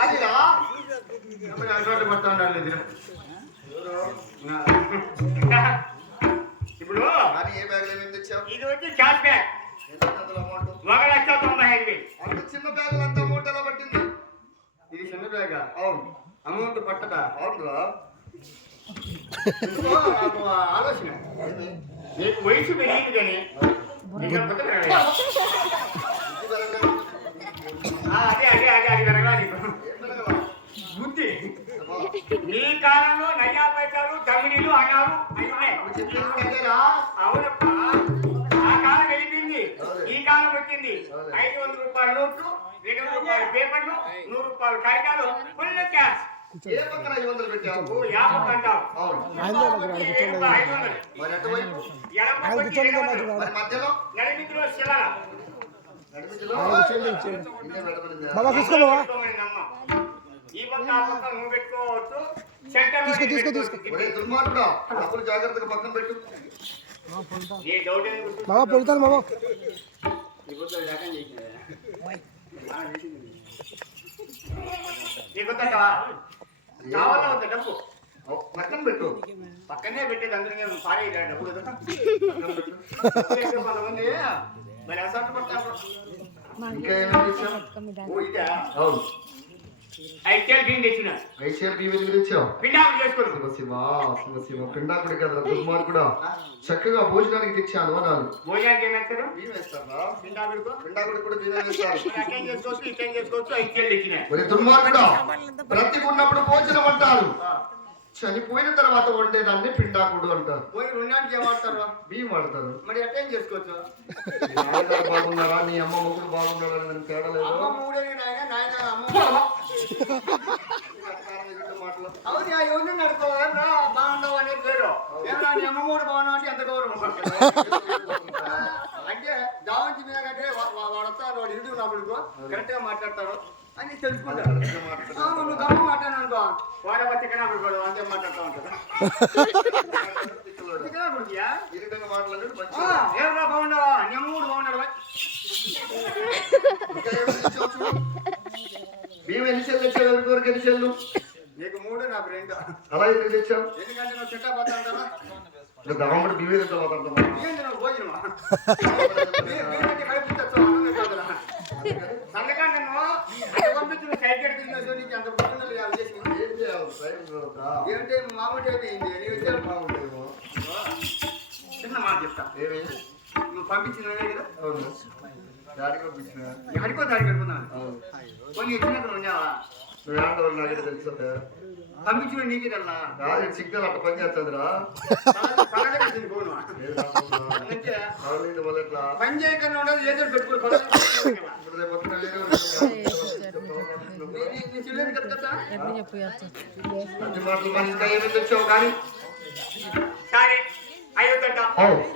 ఆదిరా మరి అసలు పడతా ఉండాలి ఇప్పుడు కానీ ఏ బ్యాగ్ ఏమేమి తెచ్చావు? ఇది వచ్చి క్యాష్ బ్యాగ్. ఎంత అమౌంట్? 1,95,000. అంత చిన్న బ్యాగులు అంత అమౌంట్ ఎలా పట్టింది? ఇది చిన్న బ్యాగ్. అవును, అమౌంట్ పట్టక. అవునురా. నాకు ఆలోచన, నీకు వయసు పెరిగింది కానీ అదే పెరగాలి బుద్ధి. ఈ కాలంలో నయ్యా పైసలు తమిళీలు అన్నారు అవునప్పా. ఆ కాలం వెళ్ళిపోయింది, ఈ కాలం వచ్చింది. 500 రూపాయల నోట్లు, 200 రూపాయల పేపర్లు, 100 రూపాయల కాగితాలు, ఫుల్ క్యాష్. ఏ పక్కన 500 పెట్టావు? 50 అంటావు. అవును. మరి అటువైపు మరి మధ్యలో నడిమిదిలో శిల బాబా తీసుకో బాబా. ఈ పక్క ఆ పక్క నువ్వు పెట్టుకోవచ్చు. ఒరే దుర్మార్గుడా, డబ్బులు జాగ్రత్తగా పక్కన పెట్టు. బాబా పెడతాను బాబా. కావాలా వద్ద డబ్బు పక్కన పెట్టు. పక్కనే పెట్టేది అందరికీ పారే డబ్బులు కొంతమంది మరి అసలు పడతారు. ఇంకా ఏమేమి తెచ్చావు? ఓ ఇదా అవును, 5 కేజీ బియ్యం తెచ్చిన. 5 షేర్ బియ్యం ఎందుకు తెచ్చావు? పిండాకులు చేసుకోరు. శివ పిండాకుడి కదా దుర్మార్గుడా. చక్కగా భోజనానికి తెచ్చాను అన్నాను. భోజనానికి ఏం వేస్తారు? బియ్యం వేస్తారా? పిండాకుడికి పిండాకుడి కూడా బియ్యం వేస్తారు. అటెం చేసుకోవచ్చు, ఇటెం చేసుకోవచ్చు. 5 కేజీ తెచ్చిన. ఒరే దుర్మార్గుడా, బ్రతికున్నప్పుడు భోజనం అంటారు, చనిపోయిన తర్వాత వండేదాన్ని పిండాకుడు అంటారు. పోయి రెండానికి ఏం వాడతారు? బియ్యం వాడతారు. మరి అటెం చేసుకోవచ్చు. మీ నాన్నగారు బాగున్నారా, నీ అమ్మ మొగుడు బాగున్నాడా అని తేడా లేదు. అమ్మ మూడే నాయన నాయన అమ్మ మాటలు అవును ఎవరిని నడుకోవాలన్నా బాగుండవు అనేది పేరు. ఏమన్నా నీ అమ్మ మూడు బాగున్నావు అంటే ఎంత గౌరవం. అంటే దావంతి మీద కంటే వాడు వస్తారు, వాడు ఇంటికి ఉన్నప్పుడు కరెక్ట్ గా మాట్లాడతారు అని తెలుసుకుంటారు. నువ్వు గమ్మ మాట్లాడు అనుకో, వాడ వచ్చి కనపడు అంతే మాట్లాడుతూ ఉంటారు. ఏమన్నా బాగుండవా, నీ అమ్మ మూడు బాగున్నాడు. మేము ఎన్ని సెల్లు తెచ్చావు? ఎవరికి ఎన్ని సెల్లు? నీకు 3, నాకు 2. అలా ఎందుకు తెచ్చావు? ఎందుకంటే నువ్వు చెట్టా పోతా ఉంటావా? దమ్ముడు బియ్యం ఎంత పోతాంటావా? నువ్వు భోజనమా అందుకని నేను పంపించిన సైకిల్ నీకు అంత పుట్టినలు ఏమంటే మామూలు అయిపోయింది. బాగుండేమో. చిన్న మాట చెప్తా. ఏమి నువ్వు పంపించిన కదా. అవును, డాడీ పంపించిన. అడిగో దాడి కడుపున్నాను. అవును, కొన్ని ఇచ్చినట్టు ఉన్నావా? నువ్వు ఏమంటావు నాకైతే తెలుసు. పంపించిన నీకే తెల్లా రాదు, సిగ్నల్ అట్లా పని చేస్తుందిరా. ఫోను అంటే మొదట్లా పని చేయకుండా ఉండదు, ఏదో పెట్టుకోవాలి. సరే అయ్యొద్దంట.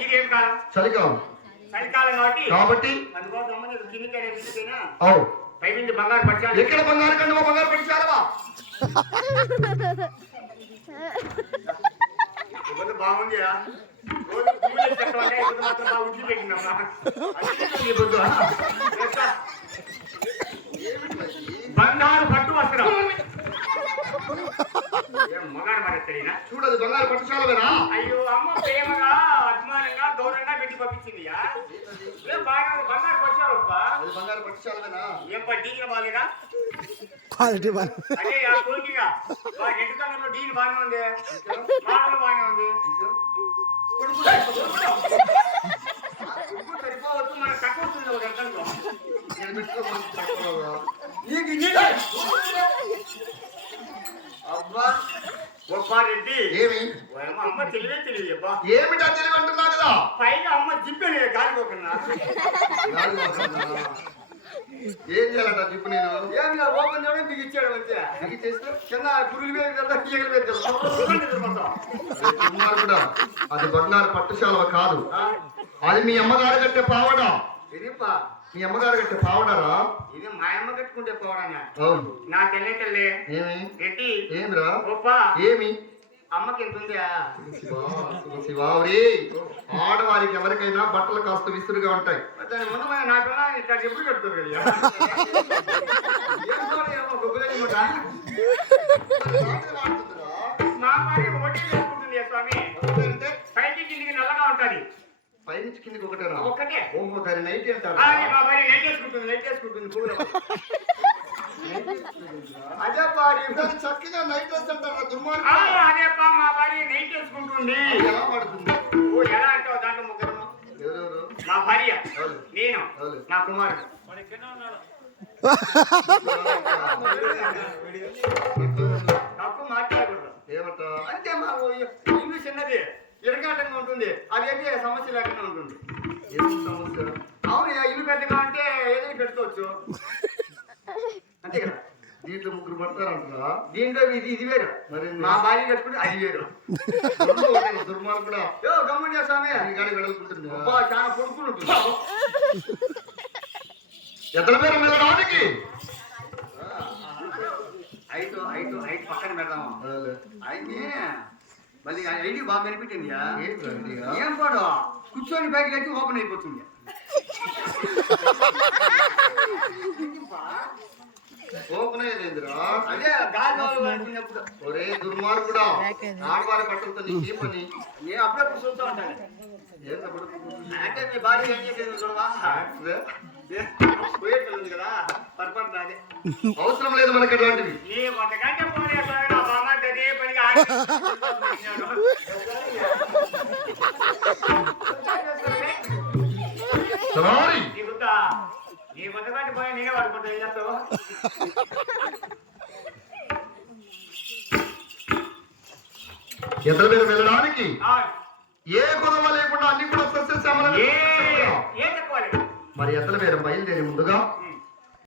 ఇదేం కాలం? చలికాలం. చలికాలం కాబట్టి పై నుంచి బంగారు పట్టాలి. ఎక్కడ బంగారు కండు బంగారు పట్టాలవా? బాగుంది. బంగారు పట్టు వస్త్రం మగాడు పడతాయినా చూడదు. బంగారు పట్టుశాలవేనా? అయ్యో అమ్మ ప్రేమగా అభిమానంగా గౌరవంగా పెట్టి పంపించింది. బంగారు పట్టాలు బంగారు పట్టుశాలవేనా? ఏం డీజిల్ బాగాలేదా? క్వాలిటీ అదే కోరికగా రెండు కాలంలో డీజిల్ బాగానే ఉంది, మాటలు బాగానే ఉంది. సరిపోవచ్చు, మనకు తక్కువ వస్తుంది. ఒక గంటలో అబ్బా గొప్పారెడ్డి. ఏమి అమ్మ తెలివే తెలివి అబ్బా. ఏమిటా తెలివి అంటున్నా కదా? పైగా అమ్మ జిప్పే గాలిపోకున్నా. ఏం చేయాలంట జిప్పు? నేను ఏం ఓపెన్ చేయడం దిగి ఇచ్చాడు. అంతే దిగి చేస్తే చిన్న పురుగులు మీద కూడా అది బంగారు పట్టుశాలవ కాదు, అది మీ అమ్మగారు కట్టే పావడా. ఇదిపా మీ అమ్మగారు కట్టే పావడారా? ఇది మా అమ్మ కట్టుకుంటే పోవడా? అవును. నా తెల్లే ఏమి రెడ్డి ఏమిరా? గొప్ప ఏమి అమ్మకి ఎంత ఉందా? శివారి ఆడవారికి ఎవరికైనా బట్టలు కాస్త విసురుగా ఉంటాయి. దాని ముందు నా పిల్ల ఇక్కడ ఎప్పుడు కట్టుకోరు కదా. మా భార్య ఒకటి వేసుకుంటుంది స్వామి. పైకి కిందికి నల్లగా ఉంటుంది. పైనుంచి కిందికి ఒకటేనా? ఒక్కటే. ఓహో దాని నైట్ అంటారు. మా భార్య నైట్ వేసుకుంటుంది పూల. అదే భార్య చక్కగా నైట్ డ్రెస్ అంటారు దుర్మార్గం. అదేపా మా భార్య నైట్ వేసుకుంటుంది. ఎలా పడుతుంది? ఓ ఎలా అంటావు? దాంట్లో ముగ్గురు. ఎవరెవరు? మా భార్య, నేను, నా కుమారుడు. తప్పు మాట్లాడకూడదు. ఏమంటా? అంటే మా ఇల్లు చిన్నది, ఇరకాటంగా ఉంటుంది. అదేంటి సమస్య లేకుండా ఉంటుంది. ఏం సమస్య? అవును, ఇల్లు పెద్దగా అంటే ఏదైనా పెట్టుకోవచ్చు. అంతే కదా. దీంట్లో ముగ్గురు పడతారంటారా? దీంట్లో ఇది వేరు. మరి మా భార్య కట్టుకుంటే అది వేరు. దుర్మార్గుడా గమ్ముండి స్వామి. ఈ గాడి వెడల్పుతుంది. అబ్బా, చాలా పొడుకులు ఉంటుంది. ఎతల పేరు వెళ్ళడానికి ఐదు పక్కన పెడదాము. అయితే మళ్ళీ ఐడి బాగా కనిపించింది. ఏం పాడు కూర్చొని బ్యాగ్ అయితే ఓపెన్ అయిపోతుంది. ఓపెన్ అయ్యేదిరా? అదే గాలి అనుకున్నప్పుడు. ఒరే దుర్మార్గుడా ఆడవారి పట్టులతో నీకే పని? నేను అప్పుడప్పుడు చూస్తూ ఉంటాను. ఏంటప్పుడు అంటే మీ భార్య ఏం చేసేది చూడవా? పోయేట్లు ఉంది కదా, పర్పండి అదే. అవసరం లేదు మనకి అట్లాంటివి. నీ వంటకంటే పోనీ నా బామ్మ అదే పనిగా నీ వంటకంటే పోయి నేనే వాడుకుంటా. ఏం చేస్తావు? ఎతల పేరు వెళ్ళడానికి ఏ గొడవ లేకుండా అన్ని కూడా సస్యశ్యామలంగా ఏ తక్కువ లేదు. మరి ఎతల పేరు బయలుదేరి ముందుగా